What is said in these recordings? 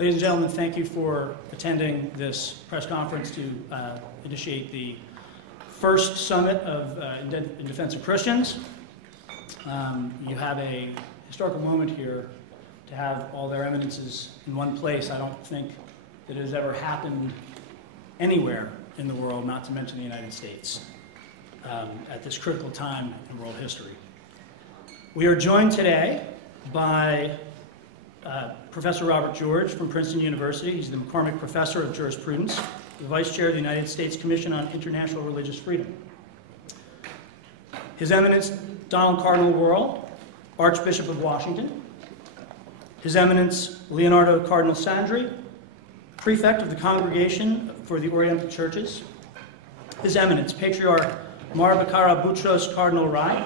Ladies and gentlemen, thank you for attending this press conference to initiate the first summit of in defense of Christians. You have a historical moment here to have all their eminences in one place. I don't think that it has ever happened anywhere in the world, not to mention the United States, at this critical time in world history. We are joined today by Professor Robert George from Princeton University. He's the McCormick Professor of Jurisprudence, the Vice Chair of the United States Commission on International Religious Freedom. His Eminence Donald Cardinal Wuerl, Archbishop of Washington. His Eminence Leonardo Cardinal Sandri, Prefect of the Congregation for the Oriental Churches. His Eminence Patriarch Marbakara Boutros Cardinal Rai,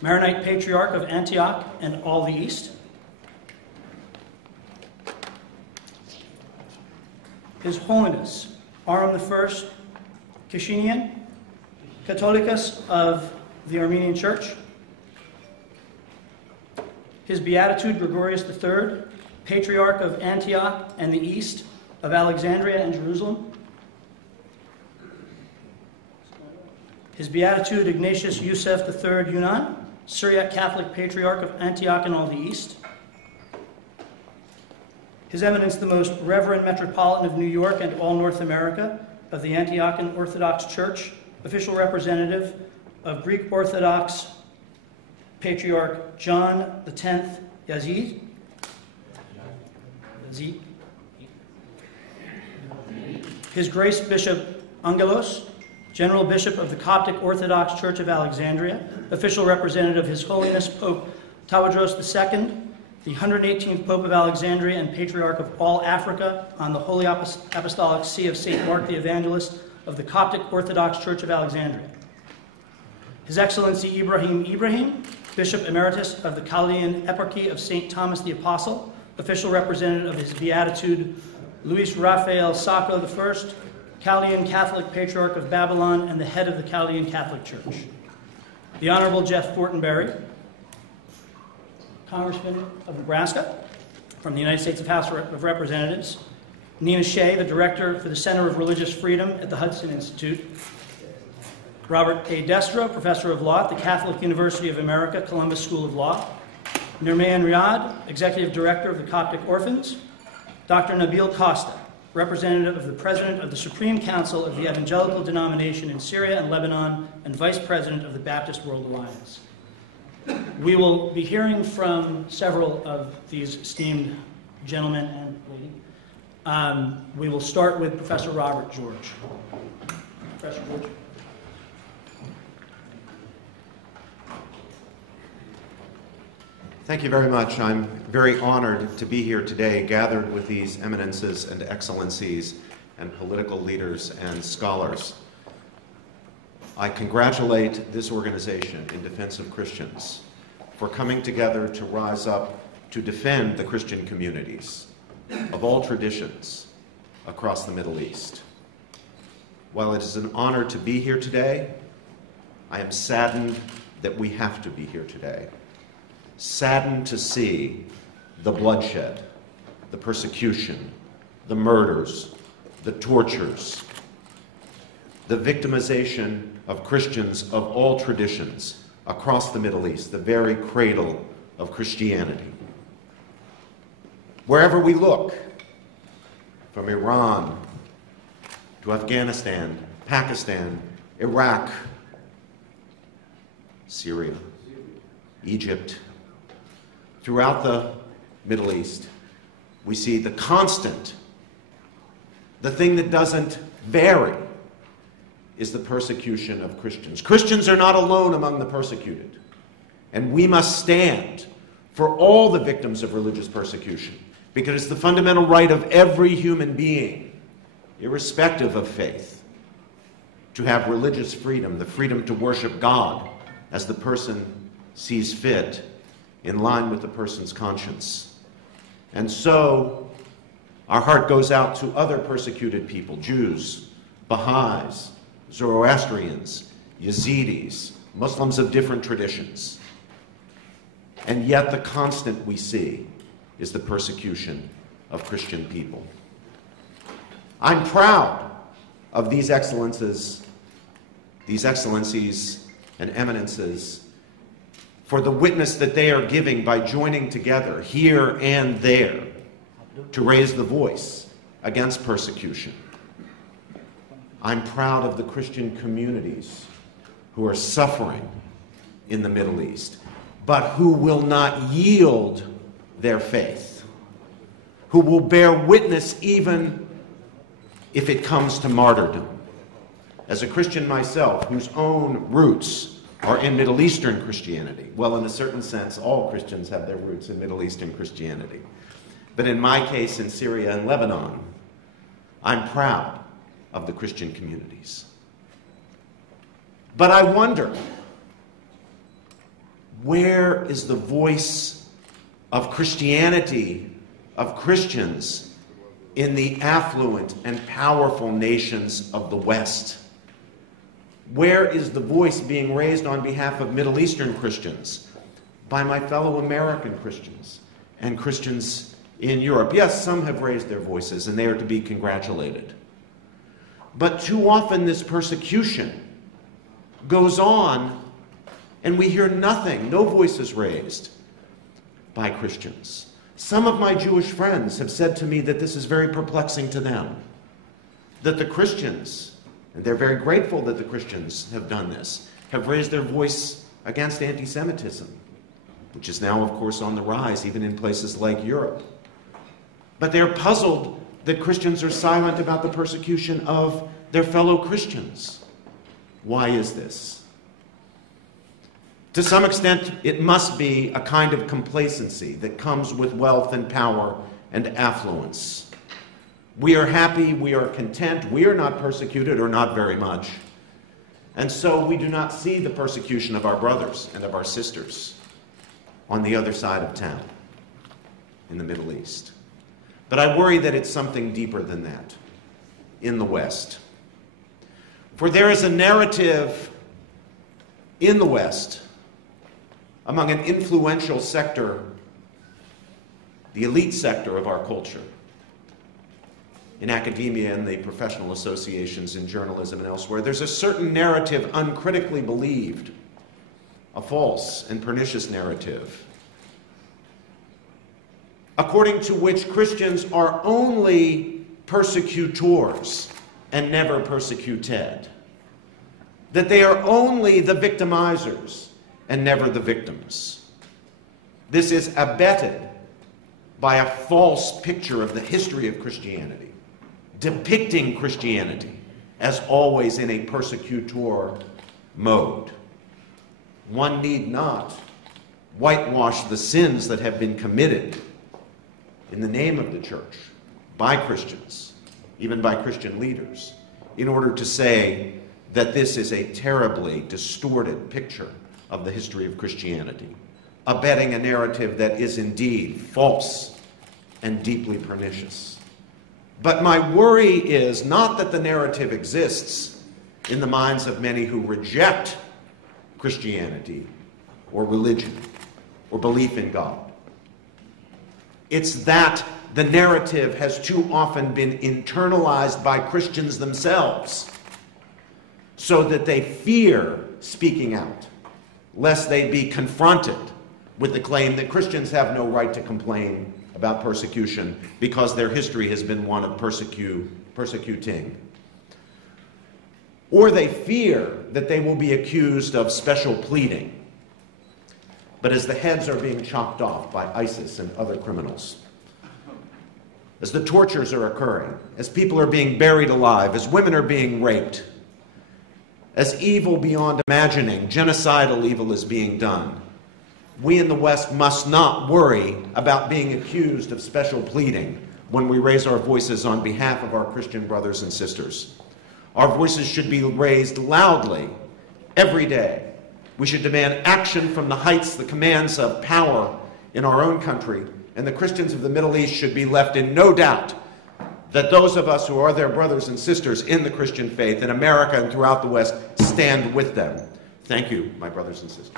Maronite Patriarch of Antioch and all the East. His Holiness Aram I Kishinian, Catholicus of the Armenian Church. His Beatitude Gregorius III, Patriarch of Antioch and the East, of Alexandria and Jerusalem. His Beatitude Ignatius Yusef III Yunan, Syriac Catholic Patriarch of Antioch and all the East. His Eminence the Most Reverend Metropolitan of New York and all North America, of the Antiochian Orthodox Church, official representative of Greek Orthodox Patriarch John X Yazid. His Grace Bishop Angelos, General Bishop of the Coptic Orthodox Church of Alexandria, official representative of His Holiness Pope Tawadros II, the 118th Pope of Alexandria and Patriarch of all Africa on the Holy Apostolic See of St. Mark the Evangelist of the Coptic Orthodox Church of Alexandria. His Excellency Ibrahim, Bishop Emeritus of the Chaldean Eparchy of St. Thomas the Apostle, official representative of His Beatitude Luis Raphael Sacco I, Chaldean Catholic Patriarch of Babylon and the head of the Chaldean Catholic Church. The Honorable Jeff Fortenberry, Congressman of Nebraska from the United States House of Representatives. Nina Shea, the Director for the Center of Religious Freedom at the Hudson Institute. Robert A. Destro, Professor of Law at the Catholic University of America, Columbus School of Law. Nirmayan Riyad, Executive Director of the Coptic Orphans. Dr. Nabil Costa, representative of the President of the Supreme Council of the Evangelical Denomination in Syria and Lebanon and Vice President of the Baptist World Alliance. We will be hearing from several of these esteemed gentlemen and lady. We will start with Professor Robert George. Professor George. Thank you very much. I'm very honored to be here today, gathered with these eminences and excellencies and political leaders and scholars. I congratulate this organization in defense of Christians for coming together to rise up to defend the Christian communities of all traditions across the Middle East. While it is an honor to be here today, I am saddened that we have to be here today. Saddened to see the bloodshed, the persecution, the murders, the tortures, the victimization of Christians of all traditions across the Middle East, the very cradle of Christianity. Wherever we look, from Iran to Afghanistan, Pakistan, Iraq, Syria, Egypt, throughout the Middle East, we see the constant, the thing that doesn't vary, is the persecution of Christians. Christians are not alone among the persecuted, and we must stand for all the victims of religious persecution, because it's the fundamental right of every human being, irrespective of faith, to have religious freedom, the freedom to worship God as the person sees fit, in line with the person's conscience. And so, our heart goes out to other persecuted people, Jews, Baha'is, Zoroastrians, Yazidis, Muslims of different traditions. And yet the constant we see is the persecution of Christian people. I'm proud of these excellencies and eminences for the witness that they are giving by joining together here and there to raise the voice against persecution. I'm proud of the Christian communities who are suffering in the Middle East, but who will not yield their faith, who will bear witness even if it comes to martyrdom. As a Christian myself, whose own roots are in Middle Eastern Christianity, well, in a certain sense, all Christians have their roots in Middle Eastern Christianity. But in my case, in Syria and Lebanon, I'm proud of the Christian communities. But I wonder, where is the voice of Christianity, of Christians, in the affluent and powerful nations of the West? Where is the voice being raised on behalf of Middle Eastern Christians by my fellow American Christians and Christians in Europe? Yes, some have raised their voices, and they are to be congratulated. But too often this persecution goes on, and we hear nothing, no voices raised by Christians. Some of my Jewish friends have said to me that this is very perplexing to them, that the Christians, and they're very grateful that the Christians have done this, have raised their voice against anti-Semitism, which is now, of course, on the rise, even in places like Europe. But they're puzzled that Christians are silent about the persecution of their fellow Christians. Why is this? To some extent, it must be a kind of complacency that comes with wealth and power and affluence. We are happy, we are content, we are not persecuted, or not very much. And so we do not see the persecution of our brothers and of our sisters on the other side of town in the Middle East. But I worry that it's something deeper than that in the West. For there is a narrative in the West among an influential sector, the elite sector of our culture, in academia and the professional associations in journalism and elsewhere. There's a certain narrative uncritically believed, a false and pernicious narrative, according to which Christians are only persecutors and never persecuted, that they are only the victimizers and never the victims. This is abetted by a false picture of the history of Christianity, depicting Christianity as always in a persecutor mode. One need not whitewash the sins that have been committed in the name of the church by Christians, even by Christian leaders, in order to say that this is a terribly distorted picture of the history of Christianity, abetting a narrative that is indeed false and deeply pernicious. But my worry is not that the narrative exists in the minds of many who reject Christianity or religion or belief in God. It's that the narrative has too often been internalized by Christians themselves, so that they fear speaking out, lest they be confronted with the claim that Christians have no right to complain about persecution because their history has been one of persecuting. Or they fear that they will be accused of special pleading. But as the heads are being chopped off by ISIS and other criminals, as the tortures are occurring, as people are being buried alive, as women are being raped, as evil beyond imagining, genocidal evil is being done, we in the West must not worry about being accused of special pleading when we raise our voices on behalf of our Christian brothers and sisters. Our voices should be raised loudly every day. We should demand action from the heights, the commands of power in our own country, and the Christians of the Middle East should be left in no doubt that those of us who are their brothers and sisters in the Christian faith in America and throughout the West stand with them. Thank you, my brothers and sisters.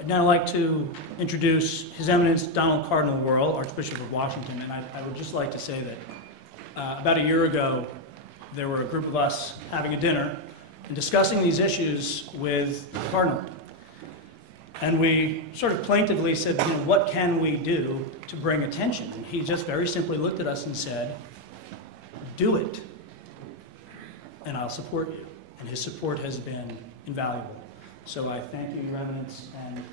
I'd now like to introduce His Eminence Donald Cardinal Wuerl, Archbishop of Washington, and I would just like to say that about a year ago, there were a group of us having a dinner and discussing these issues with the Cardinal. And we sort of plaintively said, what can we do to bring attention? And he just very simply looked at us and said, do it, and I'll support you. And his support has been invaluable. So I thank you, Your Eminence, and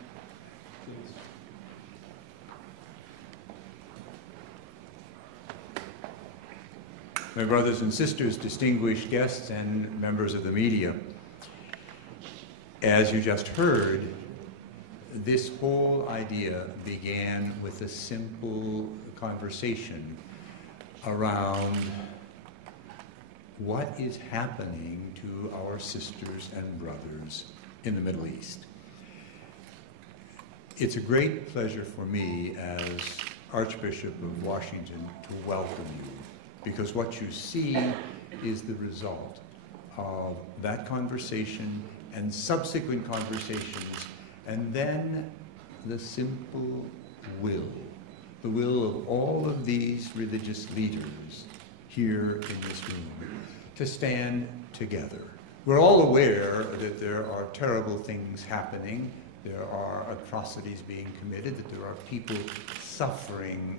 please. My brothers and sisters, distinguished guests, and members of the media, as you just heard, this whole idea began with a simple conversation around what is happening to our sisters and brothers in the Middle East. It's a great pleasure for me as Archbishop of Washington to welcome you, because what you see is the result of that conversation and subsequent conversations, and then the simple will, the will of all of these religious leaders here in this room, to stand together. We're all aware that there are terrible things happening, there are atrocities being committed, that there are people suffering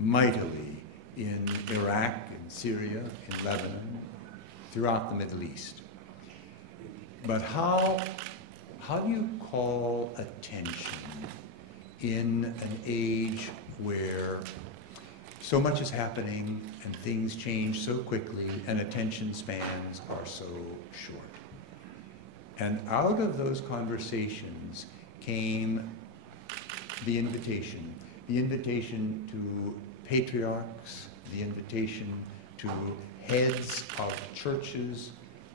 mightily in Iraq, in Syria, in Lebanon, throughout the Middle East. But how do you call attention in an age where so much is happening and things change so quickly and attention spans are so short? And out of those conversations came the invitation to patriarchs, the invitation to heads of churches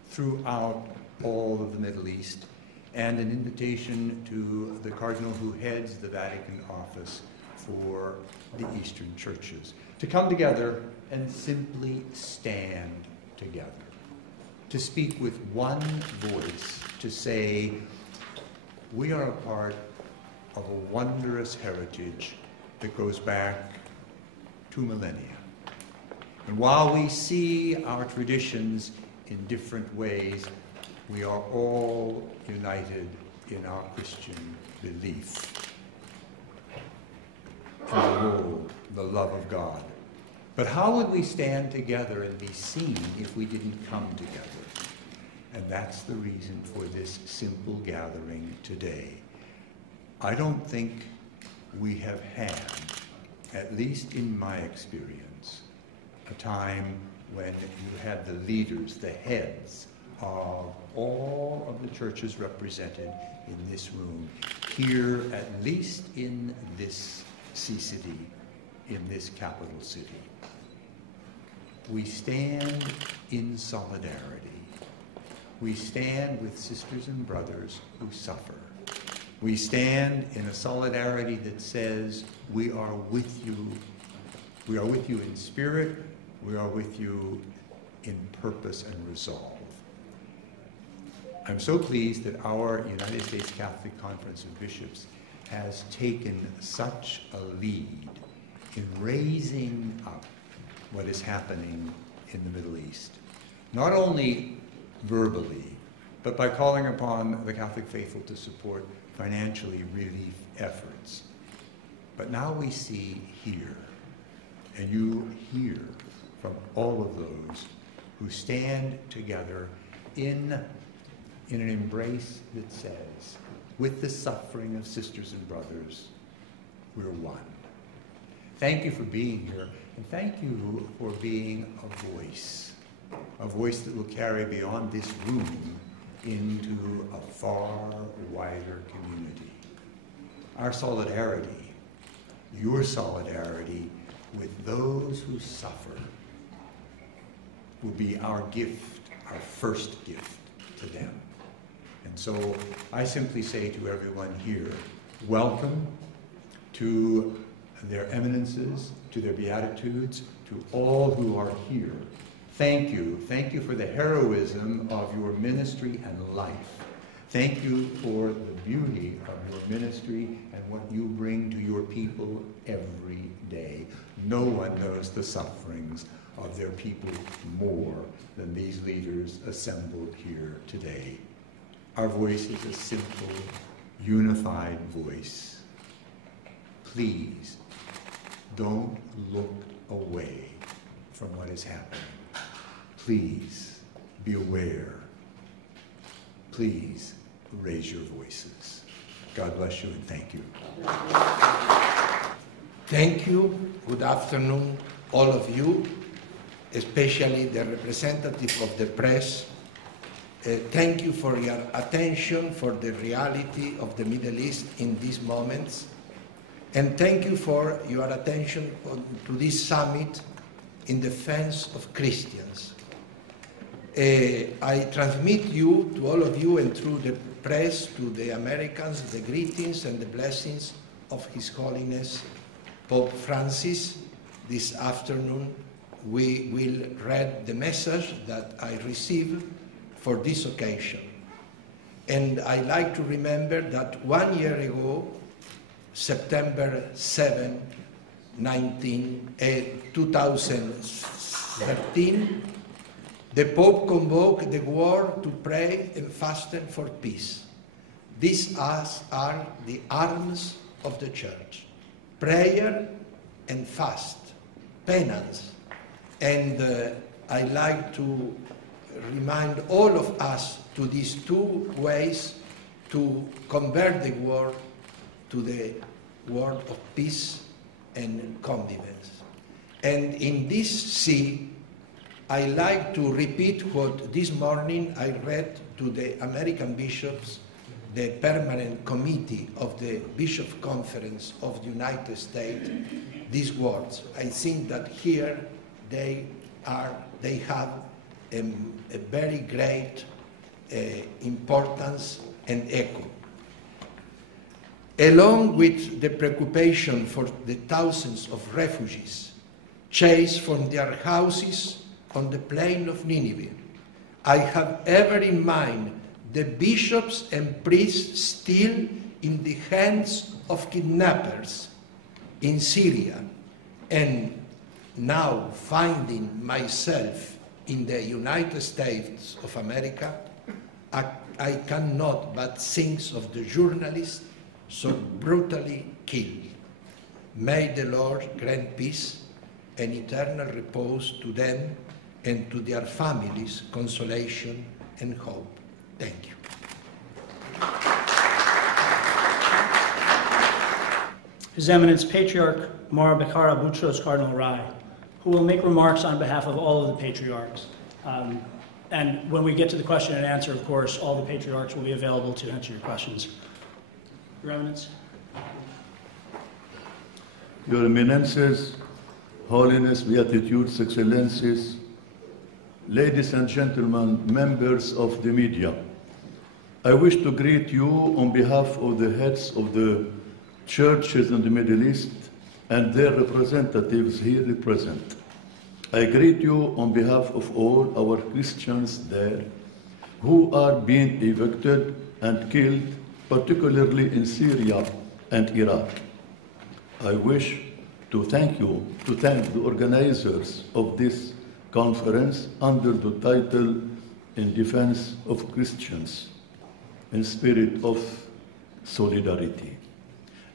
throughout all of the Middle East, and an invitation to the cardinal who heads the Vatican office for the Eastern churches to come together and simply stand together, to speak with one voice, to say, we are a part of a wondrous heritage that goes back 2 millennia. And while we see our traditions in different ways, we are all united in our Christian belief in the love of God. But how would we stand together and be seen if we didn't come together? And that's the reason for this simple gathering today. I don't think we have had, at least in my experience, a time when you had the leaders, the heads of all of the churches represented in this room, here, at least in this city, in this capital city. We stand in solidarity. We stand with sisters and brothers who suffer. We stand in a solidarity that says, we are with you. We are with you in spirit. We are with you in purpose and resolve. I'm so pleased that our United States Catholic Conference of Bishops has taken such a lead in raising up what is happening in the Middle East. Not only verbally, but by calling upon the Catholic faithful to support financially relief efforts. But now we see here, and you hear from all of those who stand together in an embrace that says, with the suffering of sisters and brothers, we're one. Thank you for being here, and thank you for being a voice that will carry beyond this room into a far wider community. Our solidarity, your solidarity with those who suffer, will be our gift, our first gift to them. And so I simply say to everyone here, welcome to their eminences, to their beatitudes, to all who are here. Thank you. Thank you for the heroism of your ministry and life. Thank you for the beauty of your ministry and what you bring to your people every day. No one knows the sufferings of their people more than these leaders assembled here today. Our voice is a simple, unified voice. Please don't look away from what is happening. Please be aware. Please raise your voices. God bless you and thank you. Thank you. Good afternoon, all of you, especially the representative of the press. Thank you for your attention for the reality of the Middle East in these moments. And thank you for your attention to this summit in defense of Christians. I transmit you, to all of you, and through the press, to the Americans, the greetings and the blessings of His Holiness Pope Francis. This afternoon we will read the message that I received for this occasion. And I like to remember that 1 year ago, September 7, 2013, the Pope convoked the world to pray and fasten for peace. These are the arms of the Church: prayer and fast, penance. And I like to remind all of us to these two ways to convert the world to the world of peace and convivence. And in this sea, I like to repeat what this morning I read to the American bishops, the permanent committee of the Bishop Conference of the United States, these words. I think that here they have a very great importance and echo. Along with the preoccupation for the thousands of refugees chased from their houses on the plain of Nineveh, I have ever in mind the bishops and priests still in the hands of kidnappers in Syria, and now finding myself in the United States of America, I cannot but think of the journalists so brutally killed. May the Lord grant peace and eternal repose to them and to their families, consolation and hope. Thank you. His Eminence Patriarch Mar Becara Boutros Cardinal Rai, who will make remarks on behalf of all of the patriarchs. And when we get to the question and answer, of course, all the patriarchs will be available to answer your questions. Your Eminence. Your Eminences, Holiness, Beatitudes, Excellencies, ladies and gentlemen, members of the media, I wish to greet you on behalf of the heads of the churches in the Middle East and their representatives here present. I greet you on behalf of all our Christians there who are being evicted and killed, particularly in Syria and Iraq. I wish to thank the organizers of this conference under the title In Defense of Christians, in spirit of solidarity.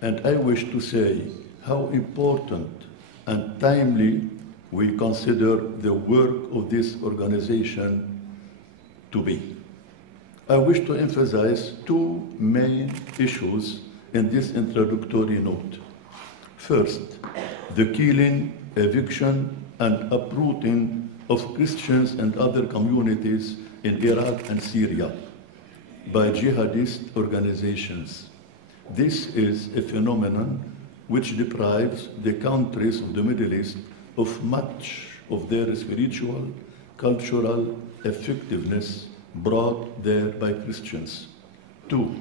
And I wish to say how important and timely we consider the work of this organization to be. I wish to emphasize two main issues in this introductory note. First, the killing, eviction, and uprooting of Christians and other communities in Iraq and Syria by jihadist organizations. This is a phenomenon which deprives the countries of the Middle East of much of their spiritual, cultural effectiveness brought there by Christians. Two,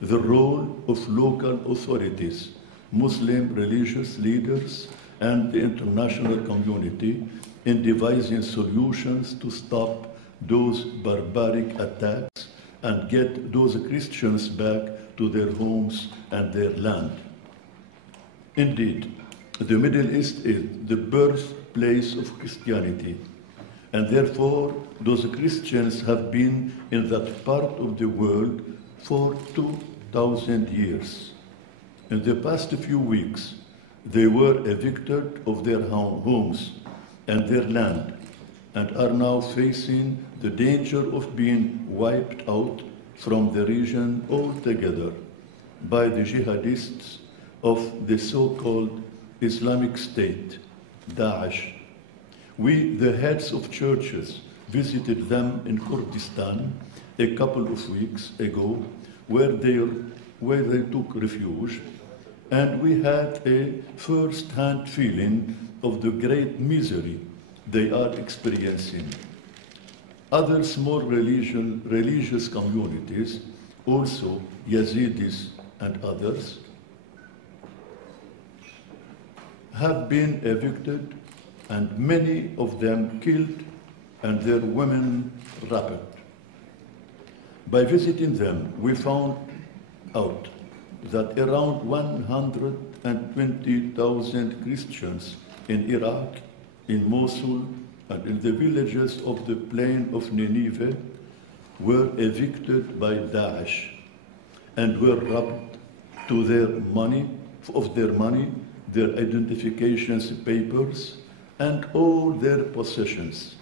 the role of local authorities, Muslim religious leaders, and the international community in devising solutions to stop those barbaric attacks and get those Christians back to their homes and their land. Indeed, the Middle East is the birthplace of Christianity, and therefore those Christians have been in that part of the world for 2,000 years. In the past few weeks, they were evicted of their homes and their land, and are now facing the danger of being wiped out from the region altogether by the jihadists of the so-called Islamic State, Daesh. We, the heads of churches, visited them in Kurdistan a couple of weeks ago, where they took refuge, and we had a first-hand feeling of the great misery they are experiencing. Other small religious communities, also Yazidis and others, have been evicted and many of them killed and their women raped. By visiting them, we found out that around 120,000 Christians in Iraq, in Mosul, and in the villages of the plain of Nineveh were evicted by Daesh and were robbed to their money, their identifications papers, and all their possessions.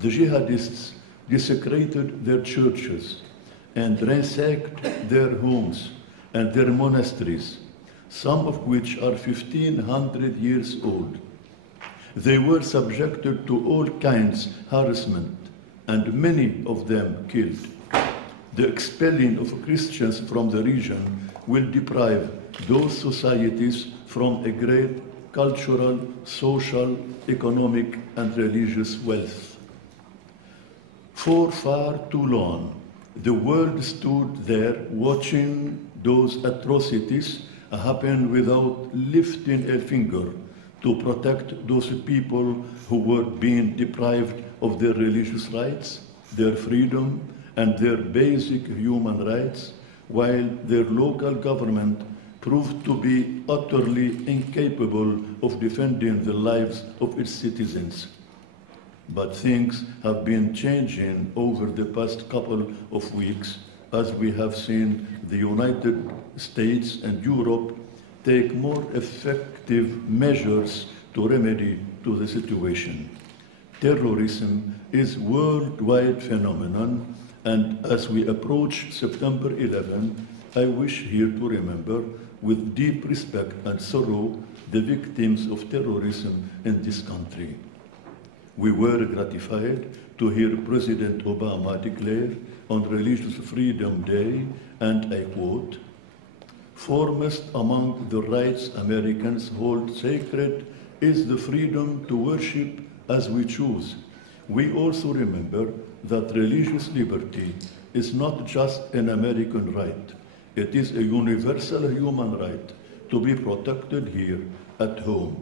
The jihadists desecrated their churches and ransacked their homes and their monasteries, some of which are 1,500 years old. They were subjected to all kinds of harassment, and many of them killed. The expelling of Christians from the region will deprive those societies from a great cultural, social, economic, and religious wealth. For far too long, the world stood there watching those atrocities happen without lifting a finger to protect those people who were being deprived of their religious rights, their freedom, and their basic human rights, while their local government proved to be utterly incapable of defending the lives of its citizens. But things have been changing over the past couple of weeks, as we have seen the United States and Europe take more effective measures to remedy to the situation. Terrorism is a worldwide phenomenon, and as we approach September 11, I wish here to remember with deep respect and sorrow the victims of terrorism in this country. We were gratified to hear President Obama declare on Religious Freedom Day, and I quote, "Foremost among the rights Americans hold sacred is the freedom to worship as we choose. We also remember that religious liberty is not just an American right. It is a universal human right to be protected here at home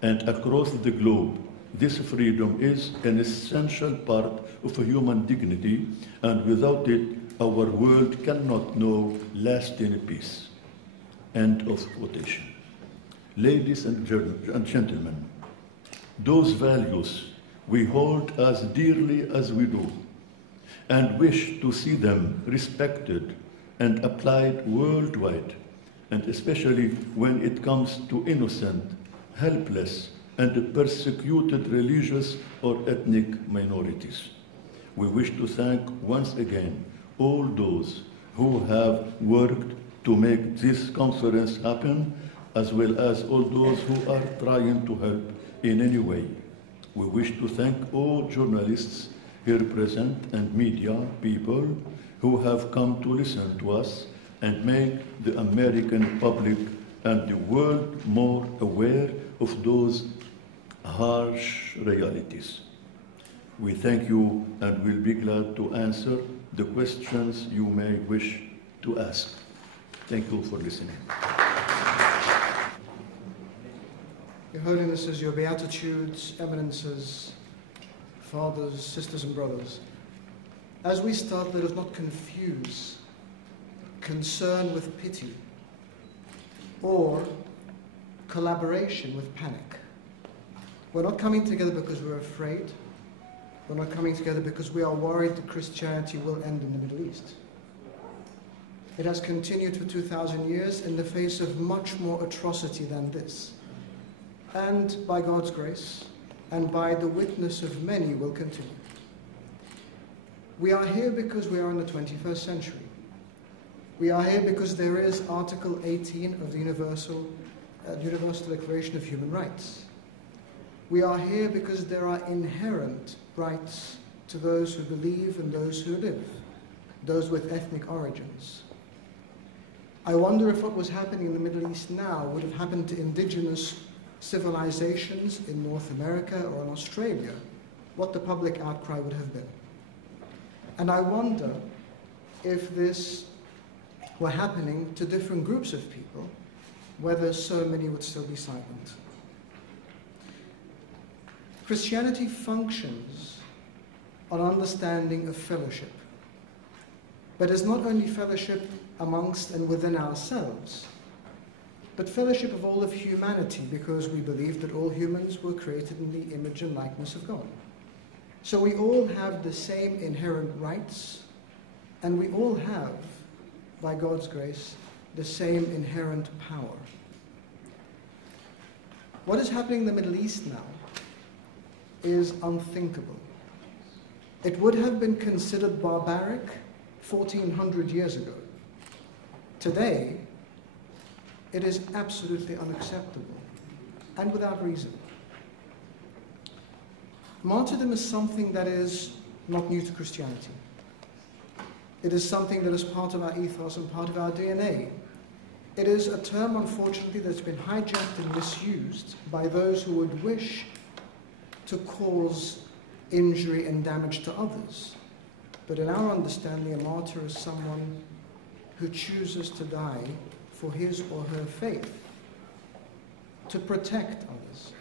and across the globe. This freedom is an essential part of human dignity, and without it, our world cannot know lasting peace." End of quotation. Ladies and gentlemen, those values we hold as dearly as we do, and wish to see them respected and applied worldwide, and especially when it comes to innocent, helpless, and persecuted religious or ethnic minorities. We wish to thank once again all those who have worked to make this conference happen, as well as all those who are trying to help in any way. We wish to thank all journalists here present and media people who have come to listen to us and make the American public and the world more aware of those harsh realities. We thank you and will be glad to answer the questions you may wish to ask. Thank you for listening. Your Holinesses, your Beatitudes, Eminences, Fathers, Sisters and Brothers, As we start, let us not confuse concern with pity or collaboration with panic. We're not coming together because we're afraid. We're not coming together because we are worried that Christianity will end in the Middle East. It has continued for 2,000 years in the face of much more atrocity than this. And by God's grace, and by the witness of many, will continue. We are here because we are in the 21st century. We are here because there is Article 18 of the Universal Declaration of Human Rights. We are here because there are inherent rights to those who believe and those who live, those with ethnic origins. I wonder if what was happening in the Middle East now would have happened to indigenous civilizations in North America or in Australia, what the public outcry would have been. And I wonder if this were happening to different groups of people, whether so many would still be silent. Christianity functions on understanding of fellowship, but is not only fellowship amongst and within ourselves, but fellowship of all of humanity, because we believe that all humans were created in the image and likeness of God. So we all have the same inherent rights, and we all have, by God's grace, the same inherent power. What is happening in the Middle East now is unthinkable. It would have been considered barbaric 1,400 years ago. Today, it is absolutely unacceptable, and without reason. Martyrdom is something that is not new to Christianity. It is something that is part of our ethos and part of our DNA. It is a term, unfortunately, that's been hijacked and misused by those who would wish to cause injury and damage to others. But in our understanding, a martyr is someone who chooses to die for his or her faith, to protect others.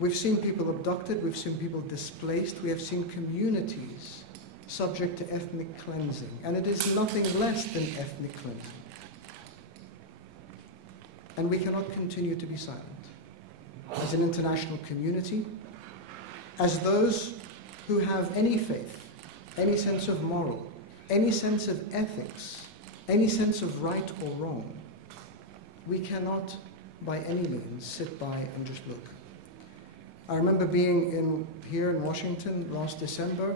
We've seen people abducted, we've seen people displaced, we have seen communities subject to ethnic cleansing, and it is nothing less than ethnic cleansing. And we cannot continue to be silent. As an international community, as those who have any faith, any sense of moral, any sense of ethics, any sense of right or wrong, we cannot by any means sit by and just look. I remember being here in Washington last December,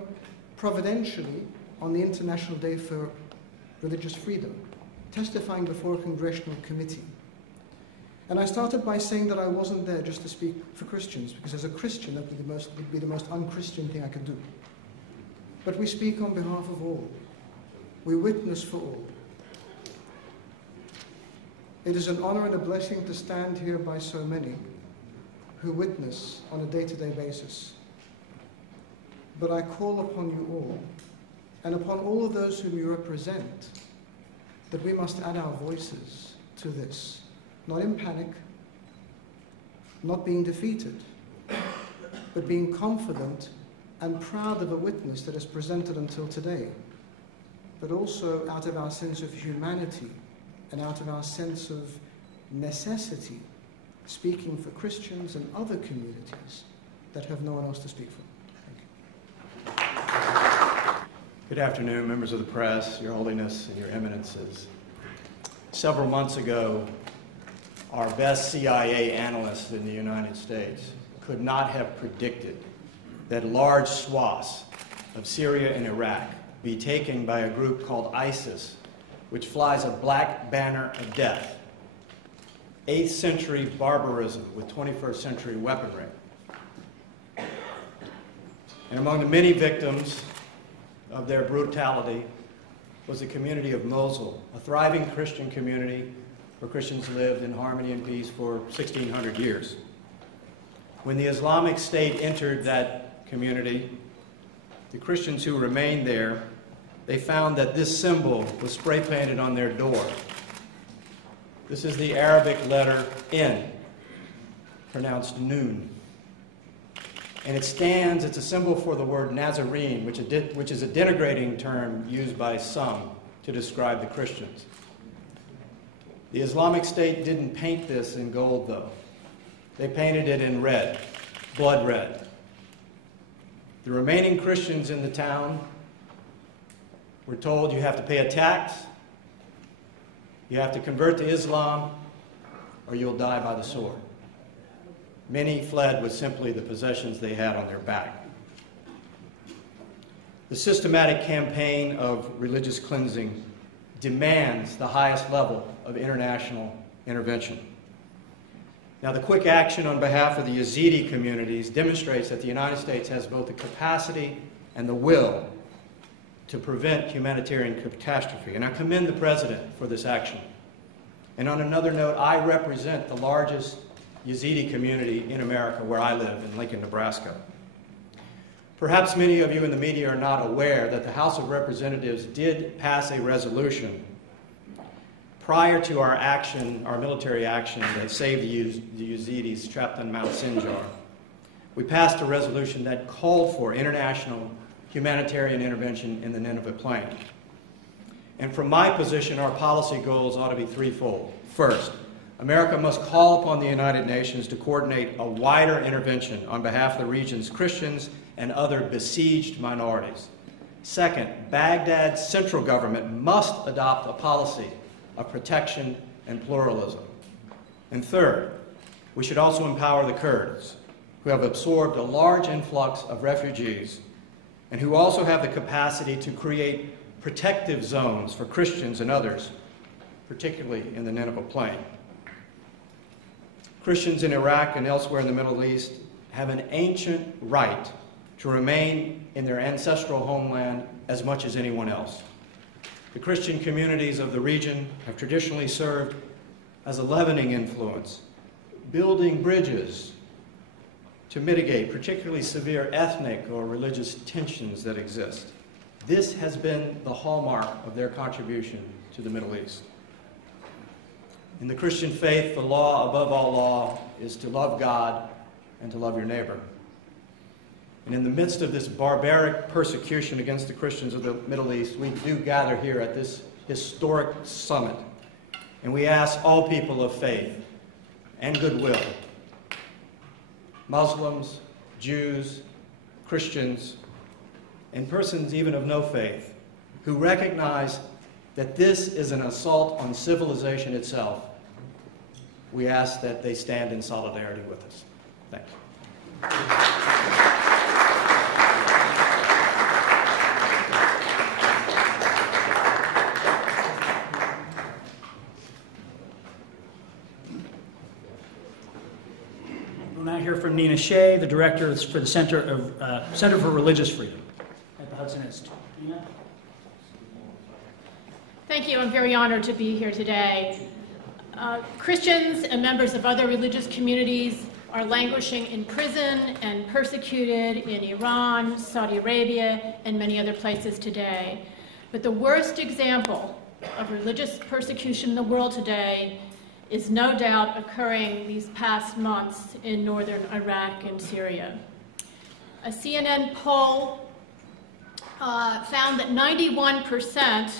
providentially on the International Day for Religious Freedom, testifying before a congressional committee. And I started by saying that I wasn't there just to speak for Christians, because as a Christian, that would be the most un-Christian thing I could do. But we speak on behalf of all. We witness for all. It is an honor and a blessing to stand here by so many who witness on a day-to-day basis. But I call upon you all, and upon all of those whom you represent, that we must add our voices to this. Not in panic, not being defeated, but being confident and proud of a witness that is presented until today, but also out of our sense of humanity and out of our sense of necessity, speaking for Christians and other communities that have no one else to speak for. Thank you. Good afternoon, members of the press, Your Holiness, and Your Eminences. Several months ago, our best CIA analysts in the United States could not have predicted that large swaths of Syria and Iraq be taken by a group called ISIS, which flies a black banner of death. 8th century barbarism with 21st century weaponry. And among the many victims of their brutality was the community of Mosul, a thriving Christian community where Christians lived in harmony and peace for 1,600 years. When the Islamic State entered that community, the Christians who remained there, they found that this symbol was spray painted on their door. This is the Arabic letter N, pronounced noon. And it's a symbol for the word Nazarene, which is a denigrating term used by some to describe the Christians. The Islamic State didn't paint this in gold, though. They painted it in red, blood red. The remaining Christians in the town were told you have to pay a tax, you have to convert to Islam, or you'll die by the sword. Many fled with simply the possessions they had on their back. The systematic campaign of religious cleansing demands the highest level of international intervention. Now, the quick action on behalf of the Yazidi communities demonstrates that the United States has both the capacity and the will to prevent humanitarian catastrophe. And I commend the President for this action. And on another note, I represent the largest Yazidi community in America, where I live, in Lincoln, Nebraska. Perhaps many of you in the media are not aware that the House of Representatives did pass a resolution prior to our action, our military action that saved the Yazidis trapped on Mount Sinjar. We passed a resolution that called for international humanitarian intervention in the Nineveh Plain. And from my position, our policy goals ought to be threefold. First, America must call upon the United Nations to coordinate a wider intervention on behalf of the region's Christians and other besieged minorities. Second, Baghdad's central government must adopt a policy of protection and pluralism. And third, we should also empower the Kurds, who have absorbed a large influx of refugees and who also have the capacity to create protective zones for Christians and others, particularly in the Nineveh Plain. Christians in Iraq and elsewhere in the Middle East have an ancient right to remain in their ancestral homeland as much as anyone else. The Christian communities of the region have traditionally served as a leavening influence, building bridges to mitigate particularly severe ethnic or religious tensions that exist. This has been the hallmark of their contribution to the Middle East. In the Christian faith, the law above all law is to love God and to love your neighbor. And in the midst of this barbaric persecution against the Christians of the Middle East, we do gather here at this historic summit, and we ask all people of faith and goodwill, Muslims, Jews, Christians, and persons even of no faith, who recognize that this is an assault on civilization itself. We ask that they stand in solidarity with us. Thank you. We'll now hear from Nina Shea, the director for the Center for Religious Freedom at the Hudson Institute. Nina? Thank you. I'm very honored to be here today. Christians and members of other religious communities are languishing in prison and persecuted in Iran, Saudi Arabia, and many other places today. But the worst example of religious persecution in the world today is no doubt occurring these past months in northern Iraq and Syria. A CNN poll found that 91%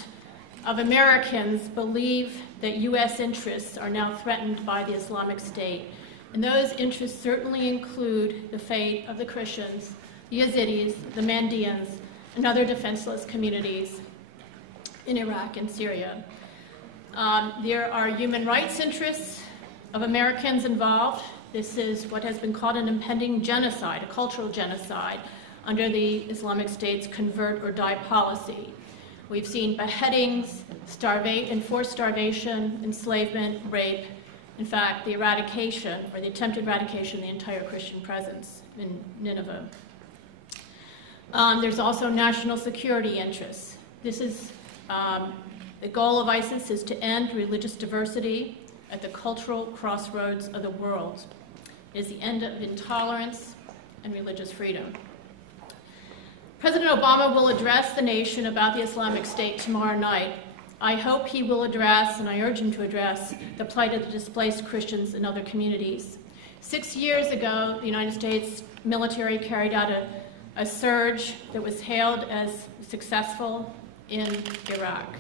of Americans believe that U.S. interests are now threatened by the Islamic State. And those interests certainly include the fate of the Christians, the Yazidis, the Mandeans, and other defenseless communities in Iraq and Syria. There are human rights interests of Americans involved. This is what has been called an impending genocide, a cultural genocide, under the Islamic State's convert or die policy. We've seen beheadings, enforced starvation, enslavement, rape, in fact, the eradication, or the attempted eradication of the entire Christian presence in Nineveh. There's also national security interests. This is, the goal of ISIS is to end religious diversity at the cultural crossroads of the world. It is the end of intolerance and religious freedom. President Obama will address the nation about the Islamic State tomorrow night. I hope he will address, and I urge him to address, the plight of the displaced Christians in other communities. 6 years ago, the United States military carried out a surge that was hailed as successful in Iraq.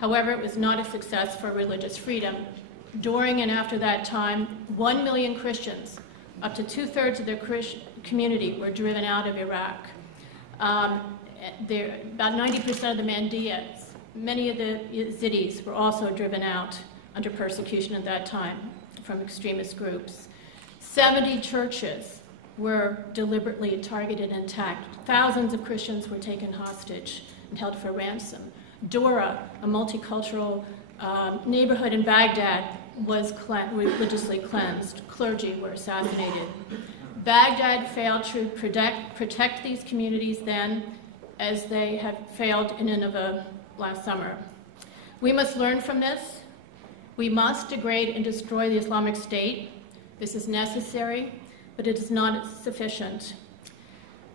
However, it was not a success for religious freedom. During and after that time, 1 million Christians, up to 2/3 of their community, were driven out of Iraq. About 90% of the Mandias, many of the Yazidis were also driven out under persecution at that time from extremist groups. 70 churches were deliberately targeted and attacked. Thousands of Christians were taken hostage and held for ransom. Dora, a multicultural neighborhood in Baghdad, was religiously cleansed. Clergy were assassinated. Baghdad failed to protect these communities then, as they had failed in Nineveh last summer. We must learn from this. We must degrade and destroy the Islamic State. This is necessary, but it is not sufficient.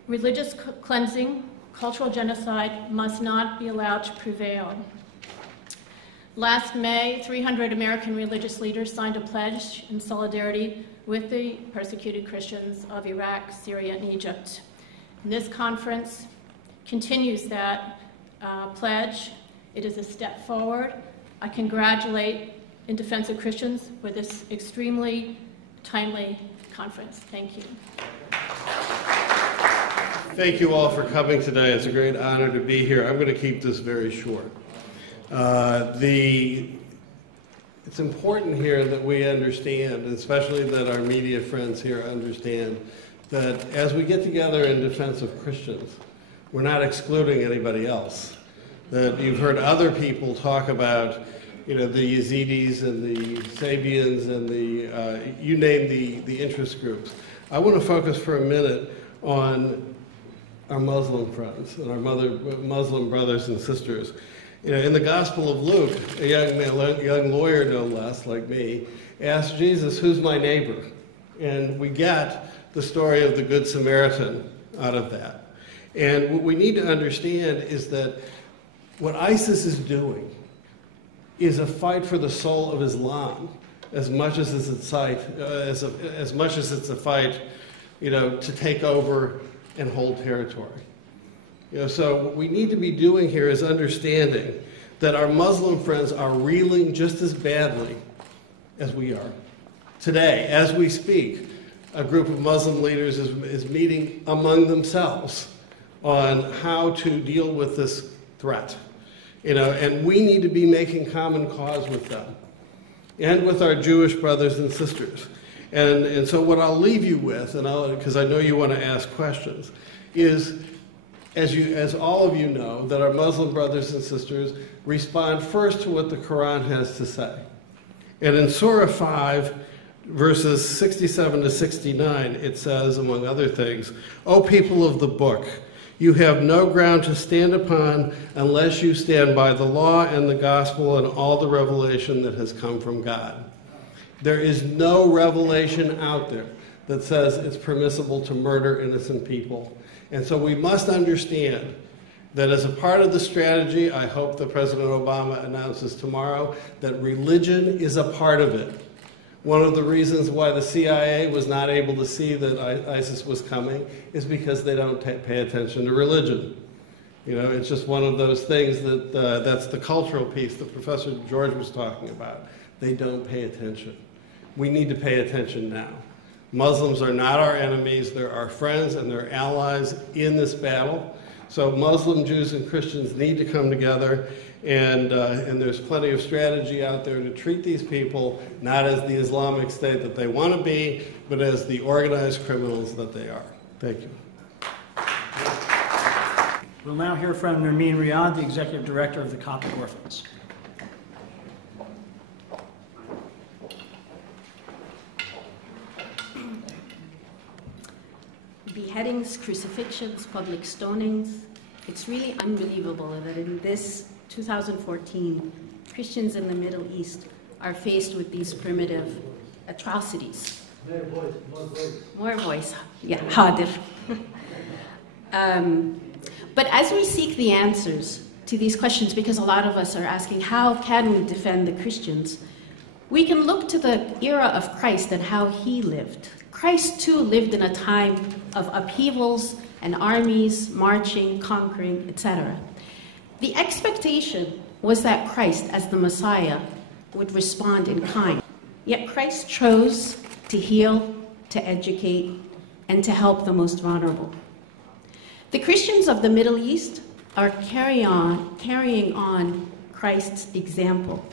Religious cleansing, cultural genocide must not be allowed to prevail. Last May, 300 American religious leaders signed a pledge in solidarity with the persecuted Christians of Iraq, Syria, and Egypt. And this conference continues that pledge. It is a step forward. I congratulate In Defense of Christians for this extremely timely conference. Thank you. Thank you all for coming today. It's a great honor to be here. I'm going to keep this very short. It's important here that we understand, and especially that our media friends here understand, that as we get together in defense of Christians, we're not excluding anybody else. That you've heard other people talk about, the Yazidis and the Sabians and you name the interest groups. I want to focus for a minute on our Muslim friends and our Muslim brothers and sisters. In the Gospel of Luke, a young lawyer, no less, like me, asked Jesus, "Who's my neighbor?" And we get the story of the Good Samaritan out of that. And what we need to understand is that what ISIS is doing is a fight for the soul of Islam, as much as it's a fight, to take over and hold territory. So what we need to be doing here is understanding that our Muslim friends are reeling just as badly as we are. Today, as we speak, a group of Muslim leaders is meeting among themselves on how to deal with this threat. And we need to be making common cause with them and with our Jewish brothers and sisters. And so what I'll leave you with, because I know you want to ask questions, is as all of you know, that our Muslim brothers and sisters respond first to what the Quran has to say. And in Surah 5, verses 67 to 69, it says, among other things, "O people of the book, you have no ground to stand upon unless you stand by the law and the gospel and all the revelation that has come from God." There is no revelation out there that says it's permissible to murder innocent people. And so we must understand that as a part of the strategy, I hope that President Obama announces tomorrow, that religion is a part of it. One of the reasons why the CIA was not able to see that ISIS was coming is because they don't pay attention to religion. It's just one of those things that's the cultural piece that Professor George was talking about. They don't pay attention. We need to pay attention now. Muslims are not our enemies. They're our friends and they're allies in this battle. So Muslim, Jews, and Christians need to come together, and there's plenty of strategy out there to treat these people not as the Islamic State that they want to be, but as the organized criminals that they are. Thank you. We'll now hear from Nermeen Riyad, the Executive Director of the Coptic Orphans. Beheadings, crucifixions, public stonings. It's really unbelievable that in this 2014, Christians in the Middle East are faced with these primitive atrocities. More voice, more voice. More voice. Yeah, harder. But as we seek the answers to these questions, because a lot of us are asking, how can we defend the Christians? We can look to the era of Christ and how he lived. Christ too lived in a time of upheavals and armies marching, conquering, etc. The expectation was that Christ, as the Messiah, would respond in kind. Yet Christ chose to heal, to educate, and to help the most vulnerable. The Christians of the Middle East are carrying on Christ's example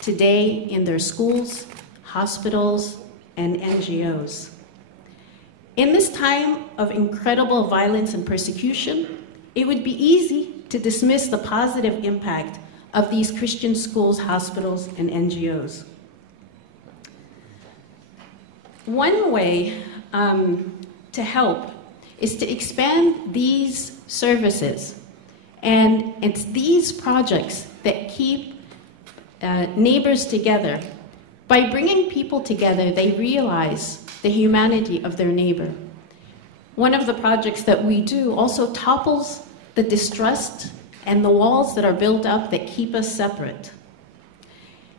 today in their schools, hospitals, and NGOs. In this time of incredible violence and persecution, it would be easy to dismiss the positive impact of these Christian schools, hospitals, and NGOs. One way to help is to expand these services, and it's these projects that keep neighbors together. By bringing people together, they realize the humanity of their neighbor. One of the projects that we do also topples the distrust and the walls that are built up that keep us separate.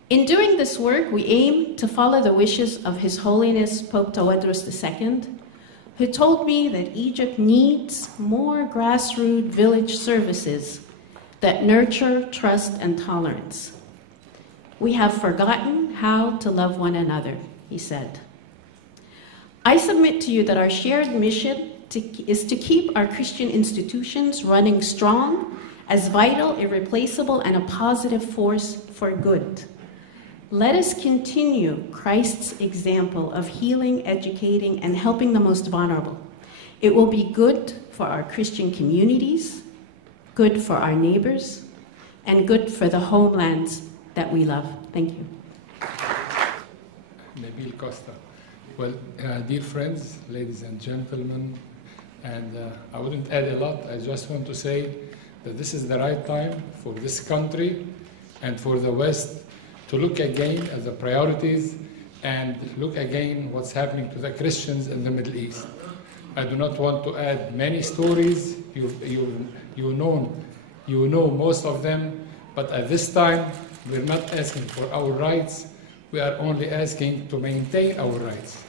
In doing this work, we aim to follow the wishes of His Holiness Pope Tawadros II, who told me that Egypt needs more grassroots village services that nurture trust and tolerance. We have forgotten how to love one another, he said. I submit to you that our shared mission is to keep our Christian institutions running strong, as vital, irreplaceable, and a positive force for good. Let us continue Christ's example of healing, educating, and helping the most vulnerable. It will be good for our Christian communities, good for our neighbors, and good for the homelands that we love. Thank you. Nabil Costa. Well, dear friends, ladies and gentlemen, and I wouldn't add a lot. I just want to say that this is the right time for this country and for the West to look again at the priorities and look again what's happening to the Christians in the Middle East. I do not want to add many stories. You know most of them, but at this time we're not asking for our rights. We are only asking to maintain our rights.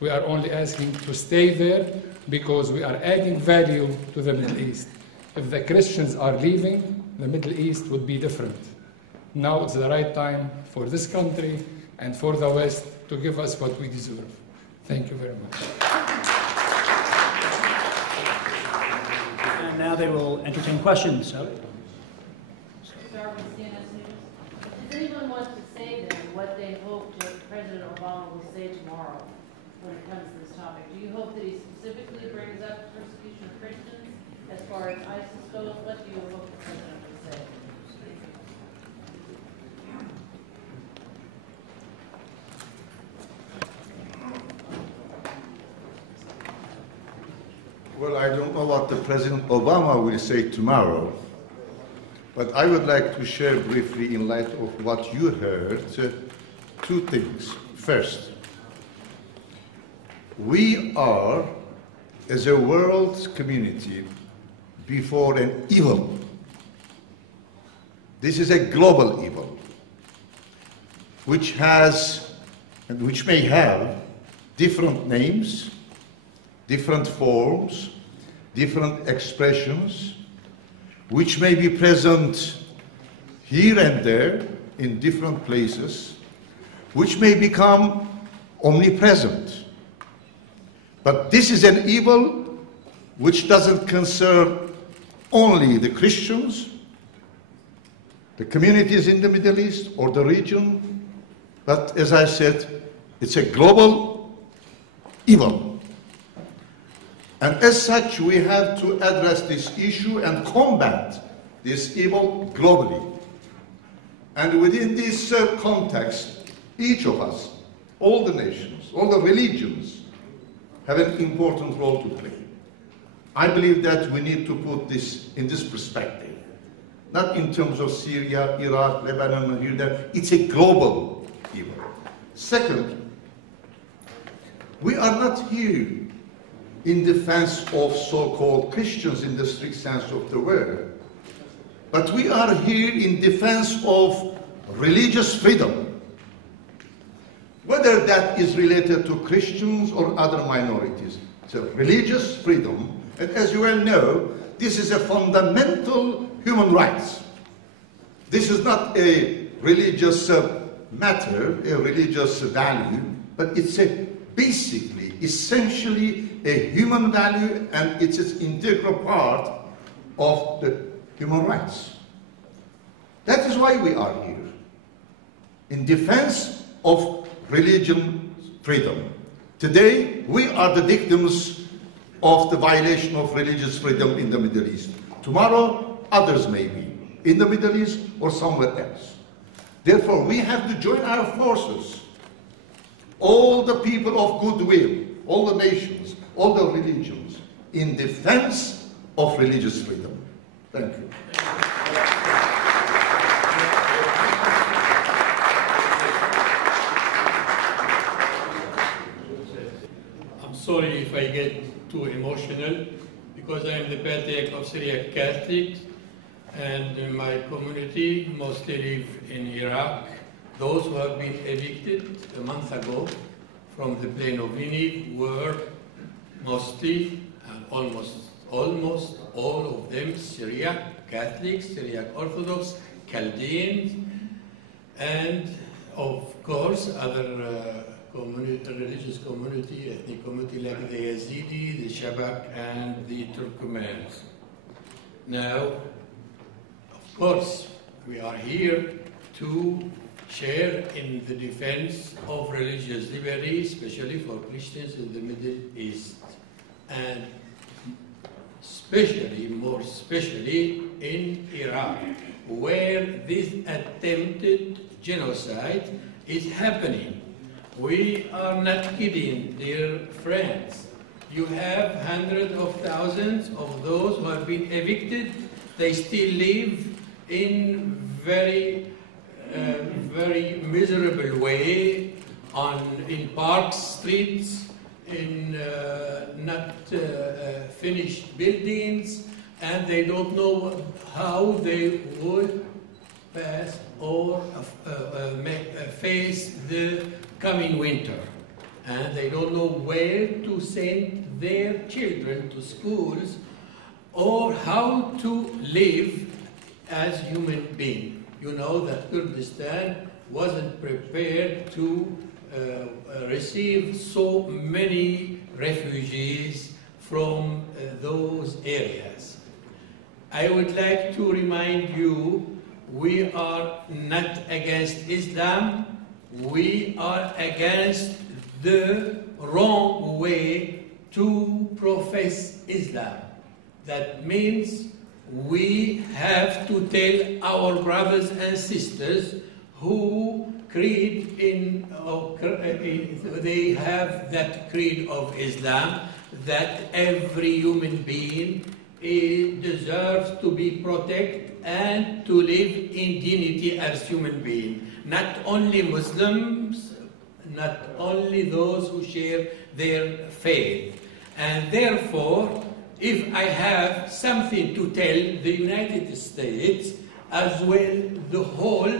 We are only asking to stay there because we are adding value to the Middle East. If the Christians are leaving, the Middle East would be different. Now it's the right time for this country and for the West to give us what we deserve. Thank you very much. And now they will entertain questions. Does anyone want to say then what they hope President Obama will say tomorrow when it comes to this topic? Do you hope that he specifically brings up persecution of Christians as far as ISIS goes? What do you hope the President will say? Well, I don't know what the President Obama will say tomorrow, but I would like to share briefly, in light of what you heard, two things. First, we are, as a world community, before an evil. This is a global evil, which has, and which may have, different names, different forms, different expressions, which may be present here and there in different places, which may become omnipresent. But this is an evil which doesn't concern only the Christians, the communities in the Middle East or the region, but as I said, it's a global evil. And as such, we have to address this issue and combat this evil globally. And within this context, each of us, all the nations, all the religions, have an important role to play. I believe that we need to put this in this perspective, not in terms of Syria, Iraq, Lebanon, and here, there. It's a global evil. Second, we are not here in defense of so-called Christians in the strict sense of the word, but we are here in defense of religious freedom, whether that is related to Christians or other minorities. So religious freedom, and as you well know, this is a fundamental human right. This is not a religious matter, a religious value, but it's basically, essentially a human value, and it's an integral part of the human rights. That is why we are here, in defense of religion freedom. Today, we are the victims of the violation of religious freedom in the Middle East. Tomorrow, others may be, in the Middle East or somewhere else. Therefore, we have to join our forces, all the people of goodwill, all the nations, all the religions, in defense of religious freedom. Thank you. I'm sorry if I get too emotional, because I am the patriarch of Syriac Catholics, and in my community mostly live in Iraq. Those who have been evicted a month ago from the plain of Nineveh were mostly, almost all of them, Syriac Catholics, Syriac Orthodox, Chaldeans, and of course other religious community, ethnic community like the Yazidi, the Shabak, and the Turkmens. Now, of course, we are here to share in the defense of religious liberty, especially for Christians in the Middle East, and more especially in Iraq, where this attempted genocide is happening. We are not kidding, dear friends. You have hundreds of thousands of those who have been evicted. They still live in very miserable way in parks, streets, in not finished buildings, and they don't know how they would pass or face the coming winter. And they don't know where to send their children to schools or how to live as human beings. You know that Kurdistan wasn't prepared to receive so many refugees from those areas. I would like to remind you, we are not against Islam, we are against the wrong way to profess Islam. That means we have to tell our brothers and sisters who they have that creed of Islam, that every human being deserves to be protected and to live in dignity as human beings. Not only Muslims, not only those who share their faith. And therefore, if I have something to tell the United States, as well the whole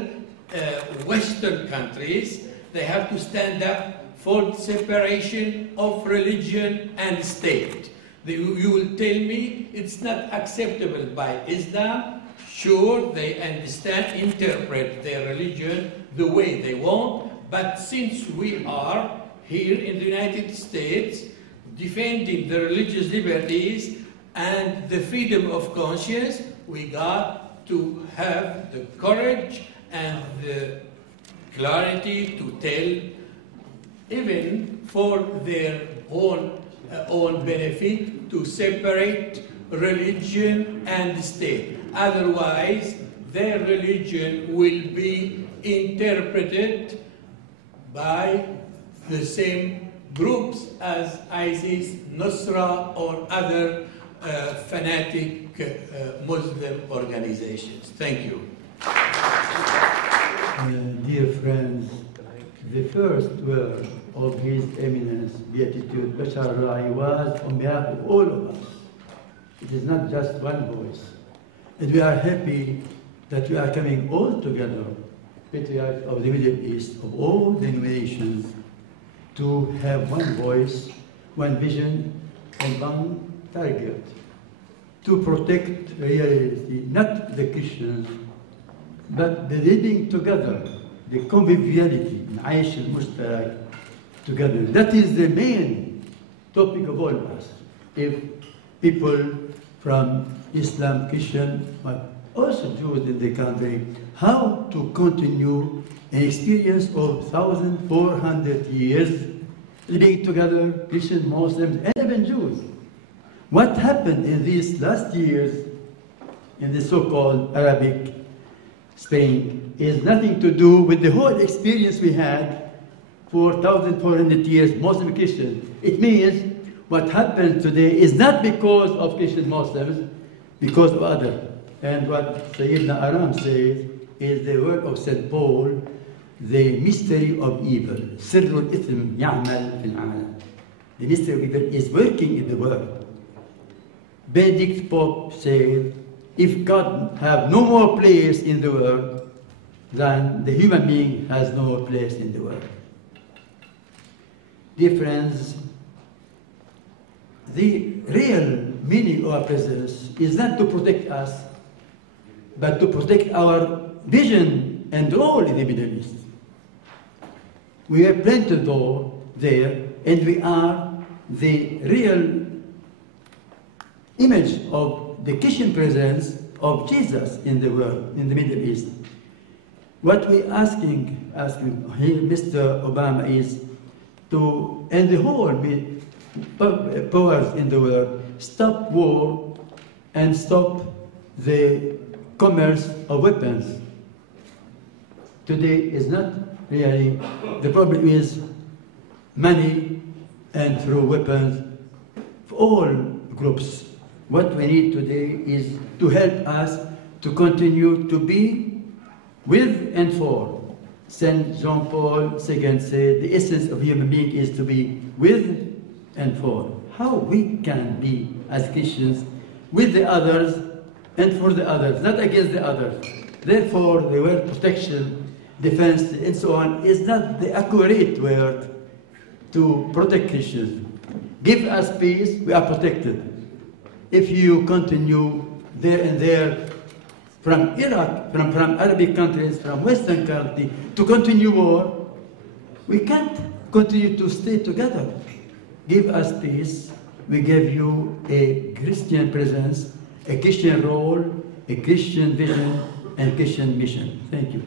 Western countries, they have to stand up for separation of religion and state. You will tell me it's not acceptable by Islam. Sure, they understand, interpret their religion the way they want, but since we are here in the United States defending the religious liberties and the freedom of conscience, we got to have the courage and the clarity to tell, even for their own benefit, to separate religion and state. Otherwise, their religion will be interpreted by the same groups as ISIS, Nusra, or other fanatic Muslim organizations. Thank you. Dear friends, the first word of His Eminence Beatitude Bashar al-Rai was on behalf of all of us. It is not just one voice. And we are happy that we are coming all together patriarchs of the Middle East, of all denominations, to have one voice, one vision, and one target. To protect reality, not the Christians, but the living together, the conviviality, العيش المشترك together. That is the main topic of all of us. If people from Islam, Christian, but also Jews in the country, how to continue an experience of 1,400 years living together, Christians, Muslims, and even Jews. What happened in these last years in the so-called Arabic Spring is nothing to do with the whole experience we had for 1,400 years, Muslim Christian. It means what happened today is not because of Christian Muslims, because of others. And what Sayyidina Aram says is the word of St. Paul, the mystery of evil. سر الإثم يعمل في العالم. The mystery of evil is working in the world. Benedict Pope said, if God have no more place in the world, then the human being has no more place in the world. Dear friends, the real meaning of our presence is not to protect us, but to protect our vision and role in the Middle East. We are planted there, and we are the real image of the Christian presence of Jesus in the world, in the Middle East. What we're asking here, Mr. Obama, is to, and the whole powers in the world, stop war and stop the commerce of weapons. Today is not really, the problem is money and through weapons for all groups. What we need today is to help us to continue to be with and for. St. John Paul II said, the essence of human being is to be with and for. How we can be, as Christians, with the others and for the others, not against the others. Therefore, the word protection, defense, and so on is not the accurate word to protect Christians. Give us peace, we are protected. If you continue there and there, from Iraq, from Arabic countries, from Western countries, to continue war, we can't continue to stay together. Give us peace, we give you a Christian presence, a Christian role, a Christian vision, and Christian mission. Thank you.